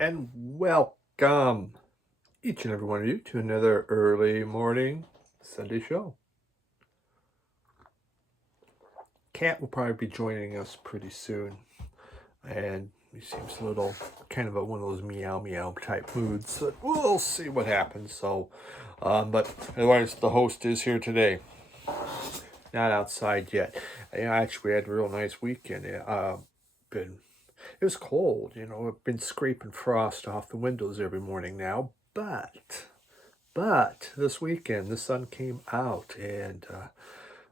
and welcome each and every one of you to another early morning Sunday show. Cat will probably be joining us pretty soon, and he seems a little kind of one of those meow meow type moods. So we'll see what happens. But otherwise, the host is here today. Not outside yet. Actually, we had a real nice weekend. It was cold, I've been scraping frost off the windows every morning now, but this weekend the sun came out, and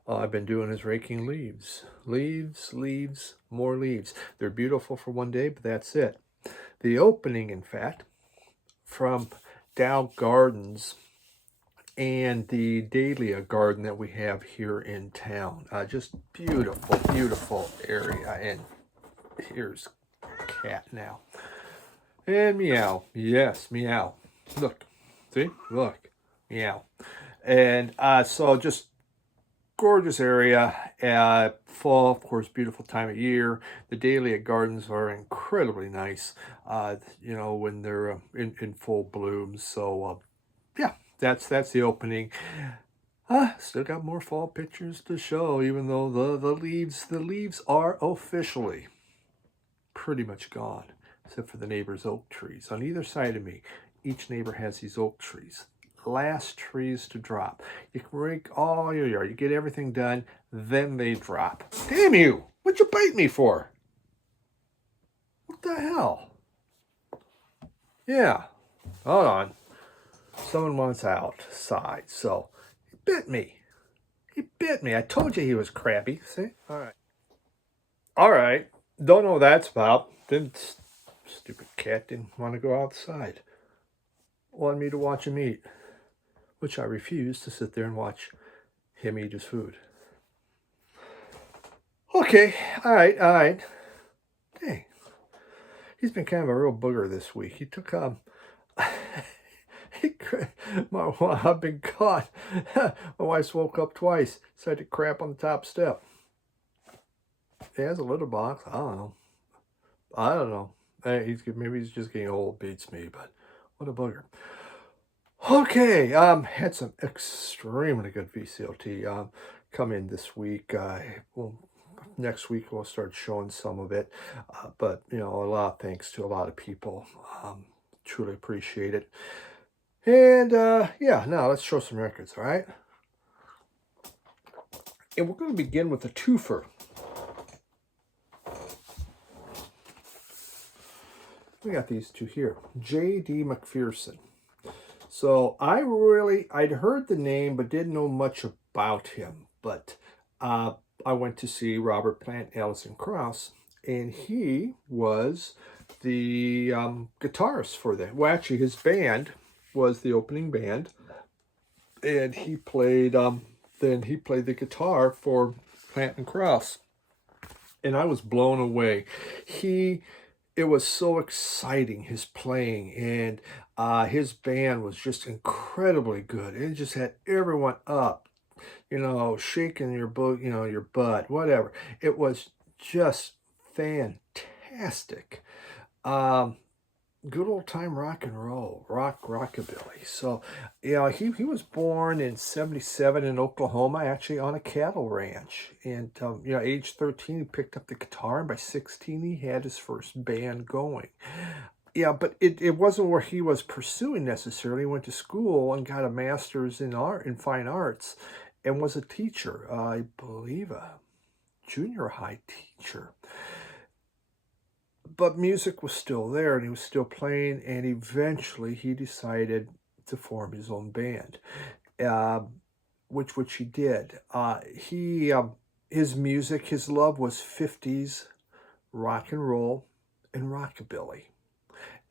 all I've been doing is raking leaves. Leaves, more leaves. They're beautiful for one day, but that's it. The opening, in fact, from Dow Gardens and the dahlia garden that we have here in town. Just beautiful area. And here's Cat now. And meow. Yes, meow. Look. See? Look. Meow. And so just gorgeous area. Fall, of course, beautiful time of year. The dahlia gardens are incredibly nice, when they're in full bloom. So, yeah, that's the opening. Still got more fall pictures to show, even though the leaves are officially pretty much gone, except for the neighbor's oak trees. On either side of me, each neighbor has these oak trees. Last trees to drop. You can rake all your yard. You get everything done, then they drop. Damn you! What'd you bite me for? What the hell? Yeah. Hold on. Someone wants outside, so he bit me. I told you he was crabby. See? All right. Don't know what that's about. Stupid cat didn't want to go outside. Wanted me to watch him eat, which I refused to sit there and watch him eat his food. Okay, all right. Dang. He's been kind of a real booger this week. He took, I've been caught. My wife's woke up twice, decided to crap on the top step. He has a litter box. I don't know. Maybe he's just getting old, beats me, but what a bugger. Okay, had some extremely good VCLT come in this week. Next week we'll start showing some of it, but a lot of thanks to a lot of people. Truly appreciate it. And yeah, now let's show some records, all right? And we're going to begin with a twofer. We got these two here. J.D. McPherson. So I'd heard the name, but didn't know much about him. But I went to see Robert Plant, Alison Krauss, and he was the guitarist for them. Well, actually, his band was the opening band, and he played. Then he played the guitar for Plant and Krauss, and I was blown away. It was so exciting, his playing, and his band was just incredibly good. It just had everyone up, shaking your butt, whatever. It was just fantastic. Good old time rock and roll, rockabilly. So, he was born in 1977 in Oklahoma, actually on a cattle ranch. And, age 13, he picked up the guitar, and by 16, he had his first band going. Yeah, but it wasn't where he was pursuing necessarily. He went to school and got a master's in fine arts and was a teacher, I believe a junior high teacher. But music was still there, and he was still playing, and eventually he decided to form his own band, uh, which he did. His music, his love was 50s rock and roll and rockabilly,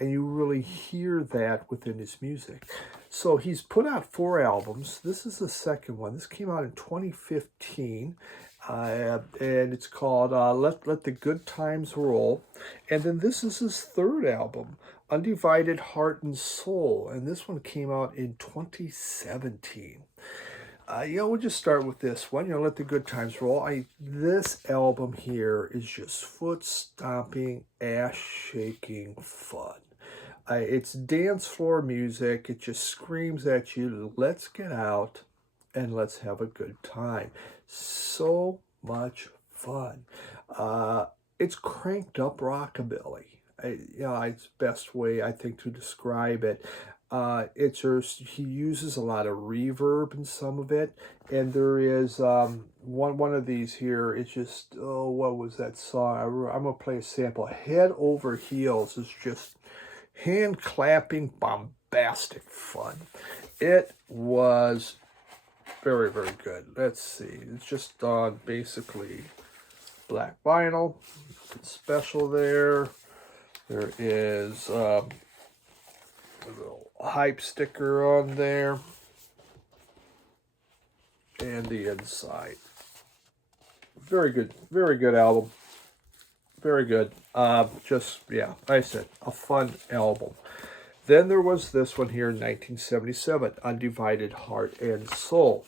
and you really hear that within his music. So he's put out 4 albums. This is the second one. This came out in 2015. And it's called Let the Good Times Roll. And then this is his 3rd album, Undivided Heart and Soul. And this one came out in 2017. We'll just start with this one. Let the Good Times Roll. This album here is just foot-stomping, ass-shaking fun. It's dance floor music. It just screams at you, let's get out and let's have a good time. So much fun. Uh, it's cranked up rockabilly. It's the best way I think to describe it. It's just, he uses a lot of reverb in some of it, and there is one of these here. It's just, oh, what was that song? I'm gonna play a sample. Head Over Heels is just hand clapping, bombastic fun. It was very, very good. Let's see. It's just on basically black vinyl. It's special there. There is a little hype sticker on there. And the inside. Very good album. Very good. Just, yeah, I said, a fun album. Then there was this one here in 1977, Undivided Heart and Soul.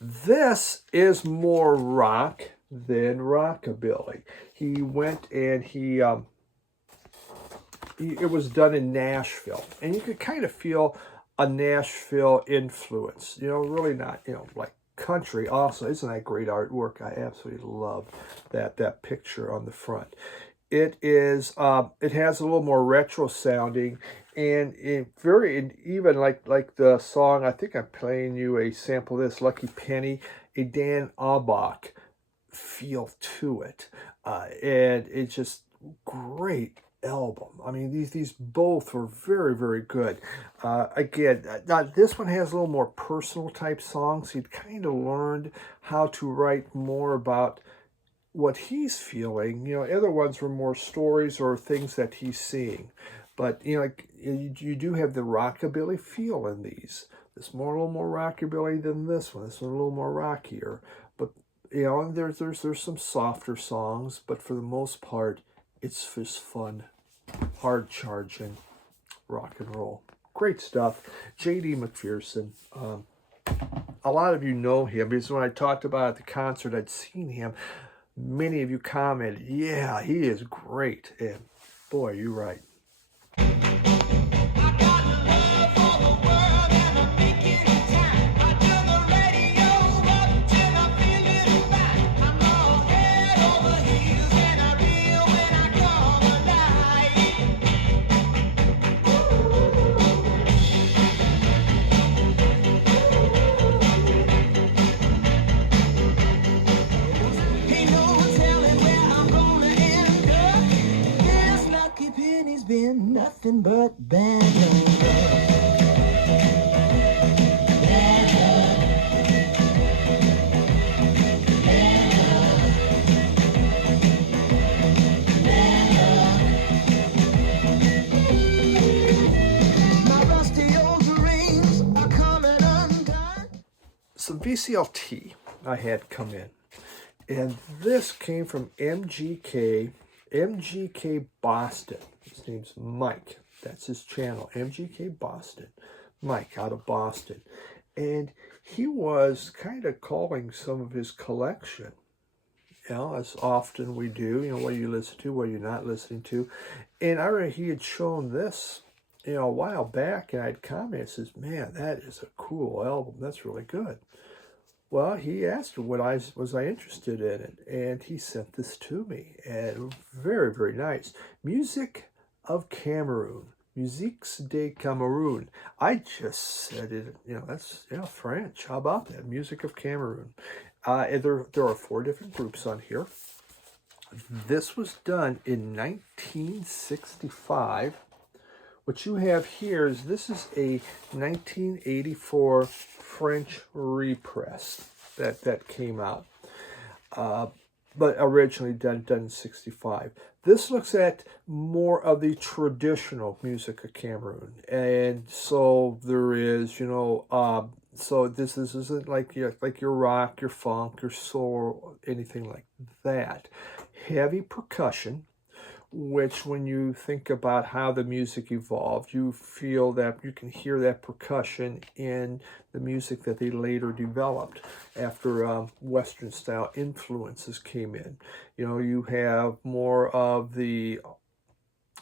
This is more rock than rockabilly. He went and it was done in Nashville, and you could kind of feel a Nashville influence. Really not, like country. Also, isn't that great artwork? I absolutely love that picture on the front. It is. It has a little more retro sounding, and even like the song. I think I'm playing you a sample of this, Lucky Penny, a Dan Auerbach feel to it, and it's just great album. I mean, these both were very, very good. Again, now this one has a little more personal type songs. He'd kind of learned how to write more about what he's feeling. Other ones were more stories or things that he's seeing. But like you do have the rockabilly feel in these. This a little more rockabilly than this one. This one a little more rockier. But there's some softer songs. But for the most part, it's just fun, hard charging rock and roll. Great stuff. J.D. McPherson. A lot of you know him because when I talked about at the concert, I'd seen him. Many of you commented, yeah, he is great. And boy, you're right. Been nothing but bad luck. Bad luck. Bad luck. My rusty old rings are coming undone. Some VCLT I had come in, and this came from MGK Boston. His name's Mike. That's his channel, MGK Boston. Mike out of Boston. And he was kind of calling some of his collection. As often we do, what you listen to, what you're not listening to. And I remember he had shown this, a while back, and I'd commented, says, man, that is a cool album. That's really good. Well, he asked what was I interested in it, and he sent this to me, and very, very nice. Music of Cameroon, Musiques de Cameroun. I just said it, that's French. How about that? Music of Cameroon. And there are 4 different groups on here. This was done in 1965. What you have here is this is a 1984 French repress that came out, but originally done in 65. This looks at more of the traditional music of Cameroon, and so there is, so this isn't like your rock, your funk, your soul, anything like that. Heavy percussion, which when you think about how the music evolved, you feel that you can hear that percussion in the music that they later developed after Western style influences came in. You have more of the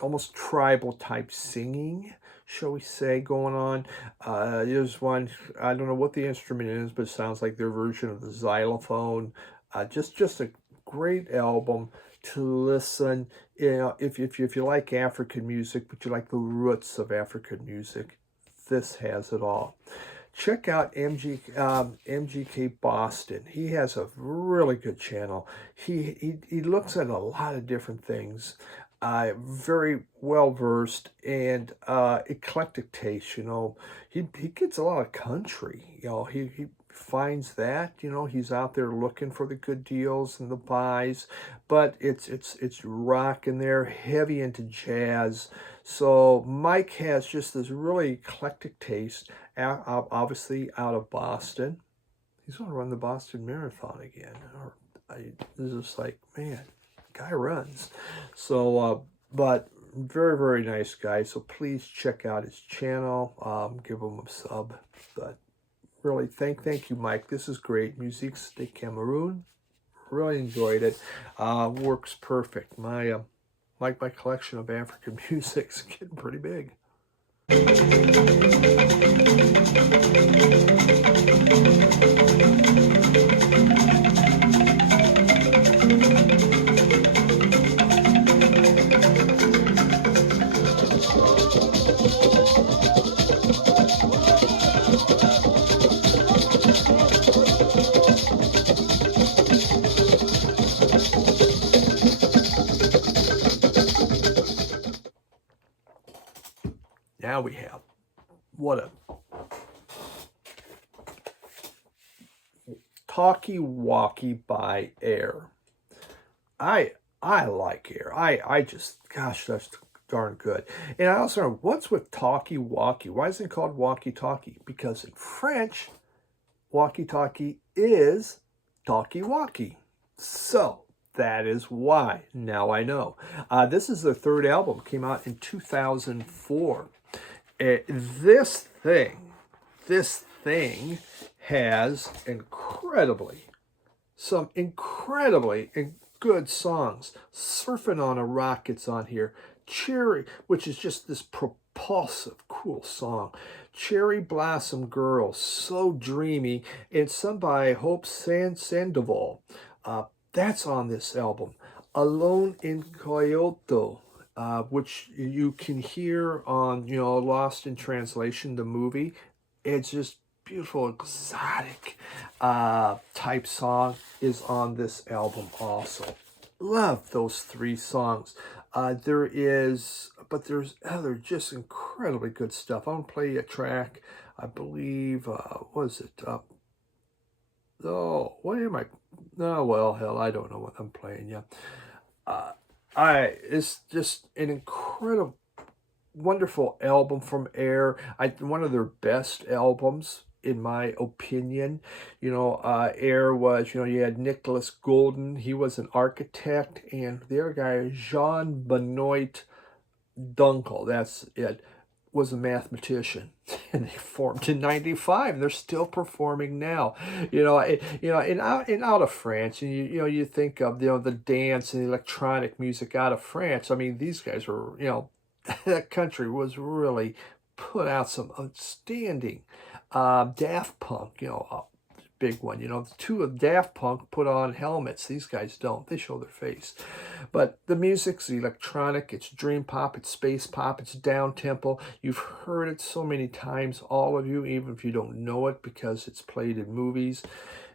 almost tribal type singing, shall we say, going on. There's one, I don't know what the instrument is, but it sounds like their version of the xylophone. Just a great album to listen. You know, if you like African music, but you like the roots of African music, this has it all. Check out MGK Boston. He has a really good channel. He looks at a lot of different things. Very well versed and eclectic taste. You know, he gets a lot of country. You know, he finds that. You know, he's out there looking for the good deals and the buys, but it's rock in there, heavy into jazz. So Mike has just this really eclectic taste. Obviously out of Boston. He's going to run the Boston Marathon again. This is like, man, guy runs. So, but very, very nice guy. So please check out his channel. Give him a sub. But really, thank you, Mike. This is great. Musique de Cameroon. Really enjoyed it. Works perfect. My collection of African music's getting pretty big. Now we have what a Talkie Walkie by Air. I like Air. I just, gosh, that's darn good. And I also know, what's with Talkie Walkie? Why is it called Walkie Talkie? Because in French, Walkie Talkie is Talkie Walkie. So that is why. Now I know. This is their third album. Came out in 2004. This thing has some incredibly good songs. Surfing on a Rocket's on here. Cherry, which is just this propulsive, cool song. Cherry Blossom Girl, so dreamy. And sung by Hope Sandoval. That's on this album. Alone in Kyoto. Which you can hear on, you know, Lost in Translation, the movie. It's just beautiful, exotic type song is on this album also. Love those three songs. There's other just incredibly good stuff. I'm gonna play a track, I believe, what is it? What am I? Oh, well, hell, I don't know what I'm playing yet. It's just an incredible, wonderful album from Air. One of their best albums, in my opinion. You know, Air was, you know, you had Nicholas Golden. He was an architect, and the other guy, Jean Benoit Dunkel, that's it, was a mathematician. And they formed in '95, and they're still performing now. You know, out of France, and you think of, you know, the dance and the electronic music out of France. I mean, these guys were, you know, that country was really put out some outstanding. Daft Punk, you know, big one. You know, the two of Daft Punk put on helmets. These guys don't. They show their face. But the music's electronic. It's dream pop. It's space pop. It's down tempo. You've heard it so many times, all of you, even if you don't know it, because it's played in movies.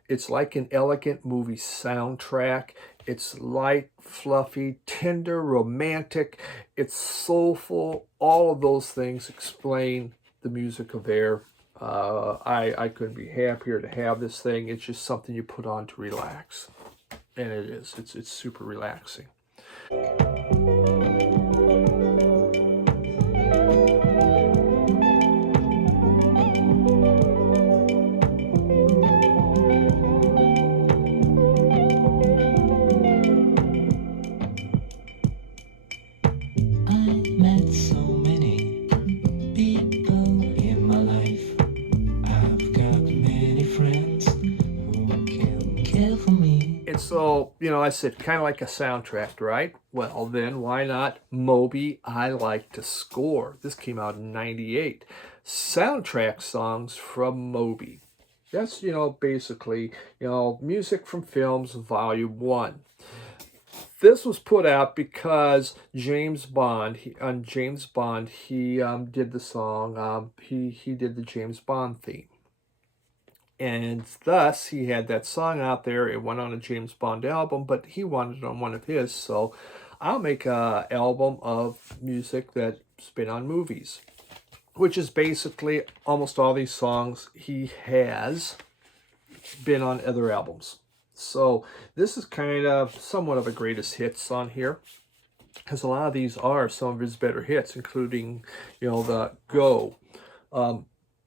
It's like an elegant movie soundtrack. It's light, fluffy, tender, romantic. It's soulful. All of those things explain the music of Air. I couldn't be happier to have this thing. It's just something you put on to relax. And it is. It's super relaxing. So, I said kind of like a soundtrack, right? Well, then why not Moby, I Like to Score? This came out in 98. Soundtrack songs from Moby. That's, basically, music from films, volume 1. This was put out because James Bond, on James Bond, he did the song, he did the James Bond theme. And thus, he had that song out there. It went on a James Bond album, but he wanted it on one of his. So I'll make an album of music that's been on movies, which is basically almost all these songs he has been on other albums. So this is kind of somewhat of a greatest hits on here, because a lot of these are some of his better hits, including, the Go.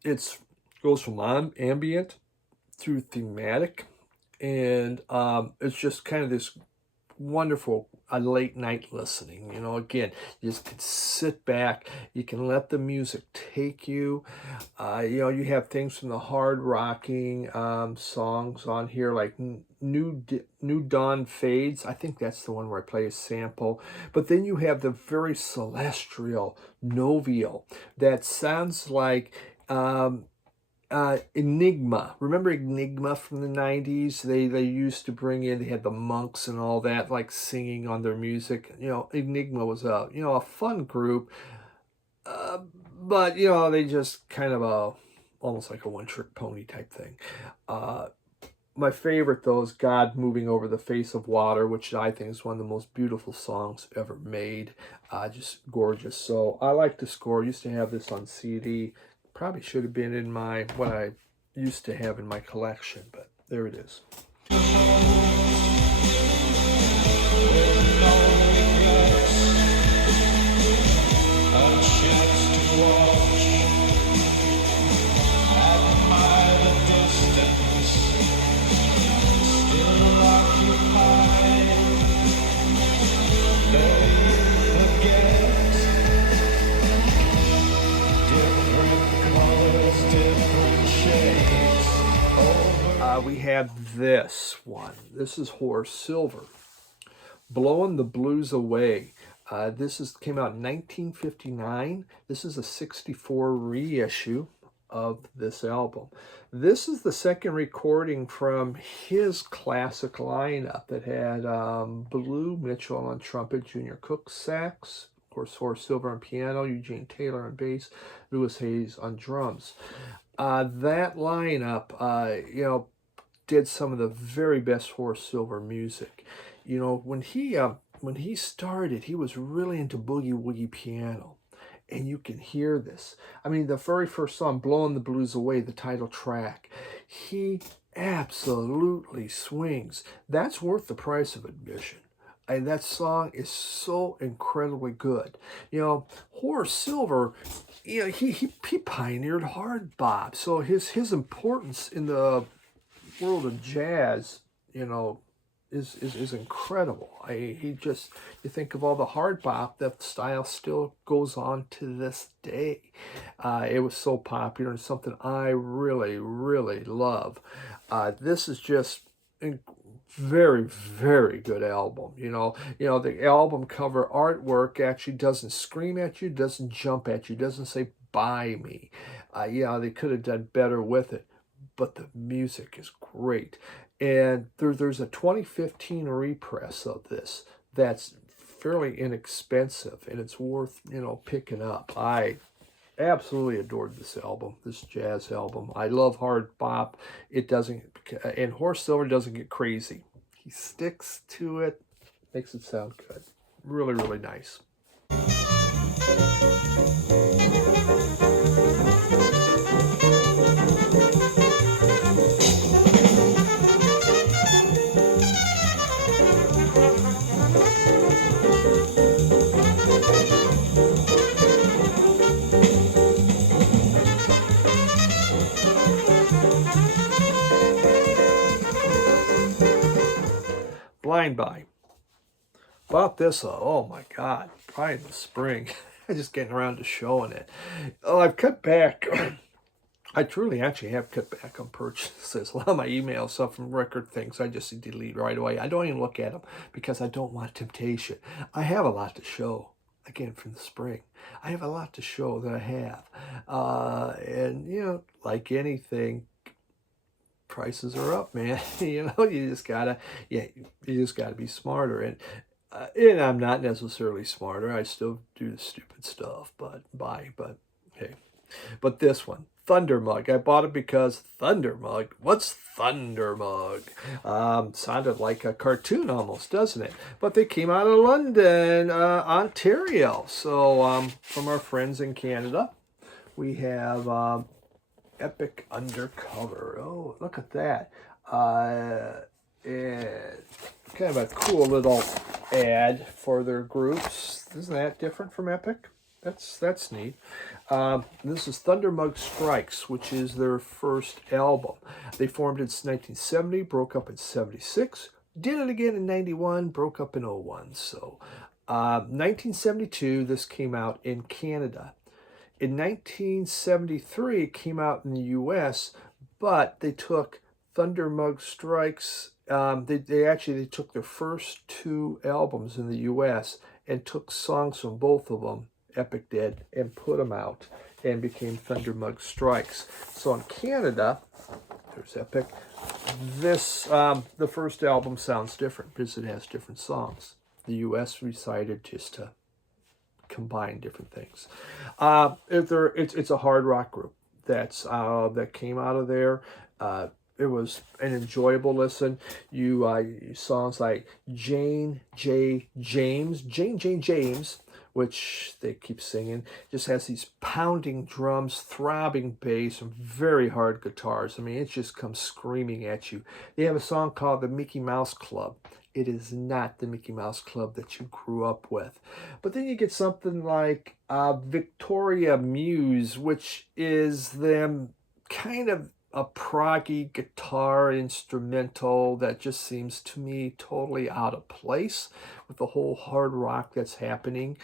It's goes from ambient through thematic, and it's just kind of this wonderful late night listening. Again, you just can sit back, you can let the music take you. You have things from the hard rocking songs on here, like New Dawn Fades. I think that's the one where I play a sample. But then you have the very celestial Novial that sounds like Enigma. Remember Enigma from the 90s? They used to bring in, they had the monks and all that, like singing on their music. Enigma was a fun group, but they just kind of almost like a one-trick pony type thing. My favorite, though, is God Moving Over the Face of Water, which I think is one of the most beautiful songs ever made. Just gorgeous. So I like to score. Used to have this on CD. Probably should have been in what I used to have in my collection, but there it is. We have this one. This is Horace Silver, Blowing the Blues Away. Came out in 1959. This is a 64 reissue of this album. This is the second recording from his classic lineup that had Blue Mitchell on trumpet, Junior Cook sax, of course Horace Silver on piano, Eugene Taylor on bass, Louis Hayes on drums. That lineup, did some of the very best Horace Silver music. When he started, he was really into boogie woogie piano, and you can hear this. I mean, the very first song, "Blowing the Blues Away," the title track, he absolutely swings. That's worth the price of admission. And that song is so incredibly good. Horace Silver, he pioneered hard bop, so his importance in the world of jazz, is incredible. You think of all the hard bop, that style still goes on to this day. It was so popular and something I really, really love. This is just very, very good album. The album cover artwork actually doesn't scream at you, doesn't jump at you, doesn't say "buy me." They could have done better with it, but the music is great. And there's a 2015 repress of this that's fairly inexpensive, and it's worth, picking up. I absolutely adored this album, this jazz album. I love hard bop. And Horace Silver doesn't get crazy. He sticks to it, makes it sound good. Really, really nice. Blind Buy. Bought this, oh my God, probably in the spring. I'm just getting around to showing it. Oh, I've cut back I truly actually have cut back on purchases. A lot of my emails, stuff from record things, I just delete right away. I don't even look at them because I don't want temptation. I have a lot to show. Again, from the spring, I have a lot to show that I have. And, like anything, prices are up, man. You just gotta, yeah, you just gotta be smarter. And I'm not necessarily smarter. I still do the stupid stuff, but hey. But this one, Thunder Mug, I bought it because Thunder Mug. What's Thunder Mug? Sounded like a cartoon almost, doesn't it? But they came out of London, Ontario. So from our friends in Canada, we have Epic Undercover. Oh, look at that. And kind of a cool little ad for their groups. Isn't that different from Epic? That's neat. This is Thunder Mug Strikes, which is their first album. They formed in 1970, broke up in 76, did it again in 91, broke up in 01. So 1972, this came out in Canada. In 1973, it came out in the U.S., but they took Thunder Mug Strikes. They took their first two albums in the U.S. and took songs from both of them, Epic did, and put them out and became Thunder Mug Strikes. So in Canada, there's Epic. The first album sounds different because it has different songs. The U.S. decided just to combine different things. It's a hard rock group that came out of there. It was an enjoyable listen. Songs like Jane J. James, which they keep singing, just has these pounding drums, throbbing bass, and very hard guitars. I mean, it just comes screaming at you. They have a song called The Mickey Mouse Club. It is not the Mickey Mouse Club that you grew up with. But then you get something like Victoria Muse, which is them kind of a proggy guitar instrumental that just seems to me totally out of place with the whole hard rock that's happening.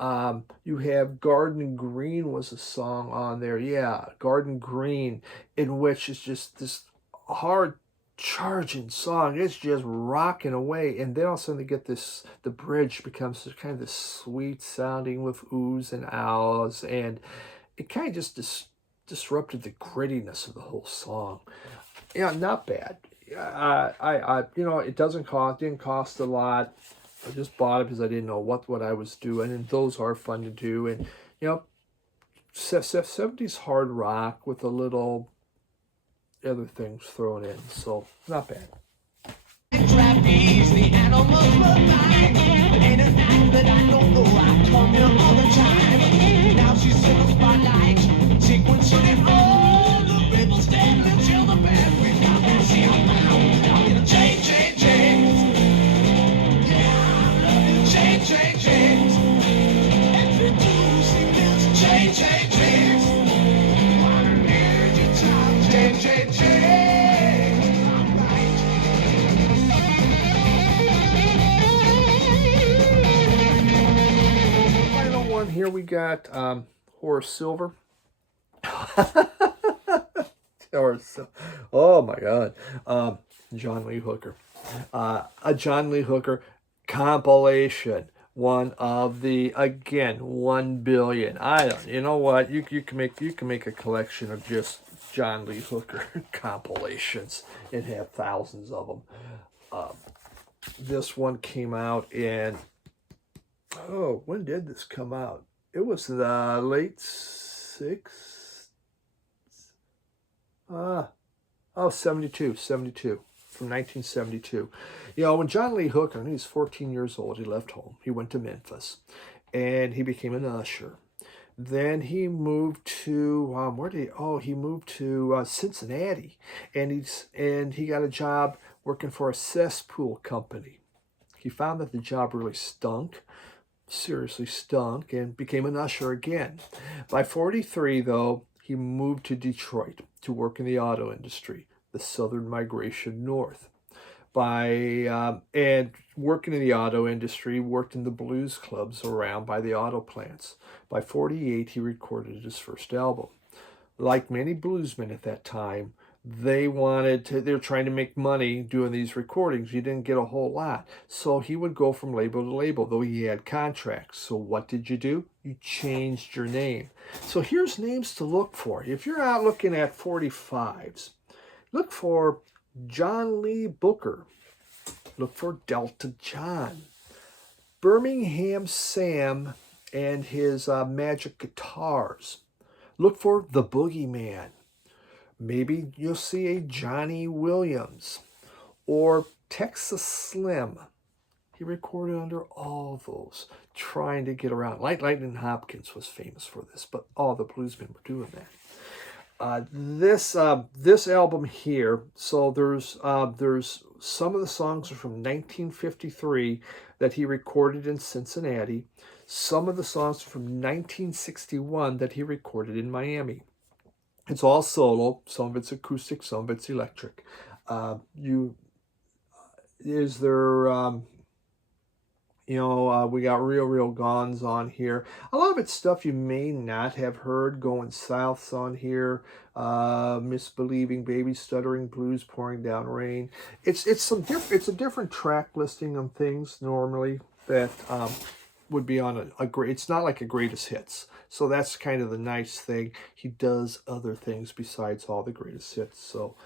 You have Garden Green was a song on there. Yeah, Garden Green, in which is just this hard charging song. It's just rocking away. And then all of a sudden they get the bridge becomes kind of this sweet sounding with oohs and ahs. And it kind of just disrupted the grittiness of the whole song. Yeah, not bad. It didn't cost a lot. I just bought it because I didn't know what I was doing, and those are fun to do. And 70s hard rock with a little other things thrown in, so not bad. Trapeze, the animals were mine. Ain't an act that I don't know. I come here all the time. Now she's in the spotlight, sequencing all the people standing until the band we got to see I'm out. Change. Yeah, I love you, change. Introducing this change. Wanna hear your time, change. Here we got Horace Silver. Oh my God. John Lee Hooker. A John Lee Hooker compilation. One of the, again, 1 billion. You know what? You can make a collection of just John Lee Hooker compilations and have thousands of them. This one came out in, when did this come out? It was the late 72, from 1972. When John Lee Hooker, when he was 14 years old, he left home. He went to Memphis, and he became an usher. Then he moved to he moved to Cincinnati, and he got a job working for a cesspool company. He found that the job really seriously stunk, and became an usher again. By 43, though, he moved to Detroit to work in the auto industry, the Southern migration north. And working in the auto industry, worked in the blues clubs around by the auto plants. By 48, he recorded his first album. like many bluesmen at that time, they're trying to make money doing these recordings. You didn't get a whole lot. So he would go from label to label, though he had contracts. So what did you do? You changed your name. So here's names to look for. If you're out looking at 45s, look for John Lee Booker. Look for Delta John. Birmingham Sam and his magic guitars. Look for the Boogeyman. Maybe you'll see a Johnny Williams or Texas Slim. He recorded under all those, trying to get around. Lightning Hopkins was famous for this, but all the bluesmen were doing that. This album here. So there's some of the songs are from 1953 that he recorded in Cincinnati. Some of the songs are from 1961 that he recorded in Miami. It's all solo. Some of it's acoustic, some of it's electric. We got Real Guns on here. A lot of it's stuff you may not have heard. Going South's on here. Misbelieving, Baby Stuttering Blues, Pouring Down Rain. It's a different track listing on things normally that would be on a great. It's not like a greatest hits. So that's kind of the nice thing. He does other things besides all the greatest hits. So,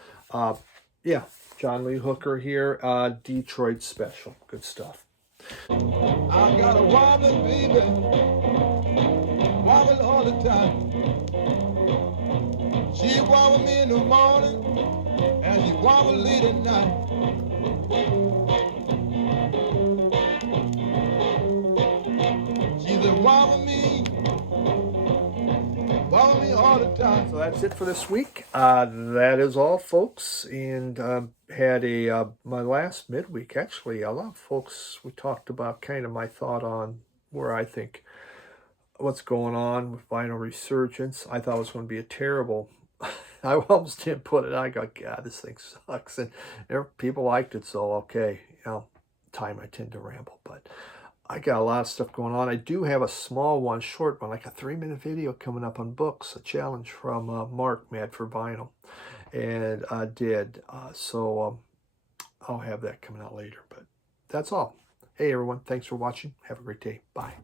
yeah, John Lee Hooker here. Detroit Special. Good stuff. I got a woman, baby, woman all the time. She wobble me in the morning, and she wobble late at night. She's a wobble me all the time. So that's it for this week. That is all, folks. And had my last midweek, actually. A lot of folks, we talked about kind of my thought on where I think what's going on with vinyl resurgence. I thought it was going to be a terrible. I almost didn't put it. I go, God, this thing sucks. And people liked it, so okay. Time I tend to ramble, but I got a lot of stuff going on. I do have a small one, short one, like a 3-minute video coming up on books, a challenge from Mark, Mad for Vinyl, and I did. So I'll have that coming out later, but that's all. Hey, everyone. Thanks for watching. Have a great day. Bye.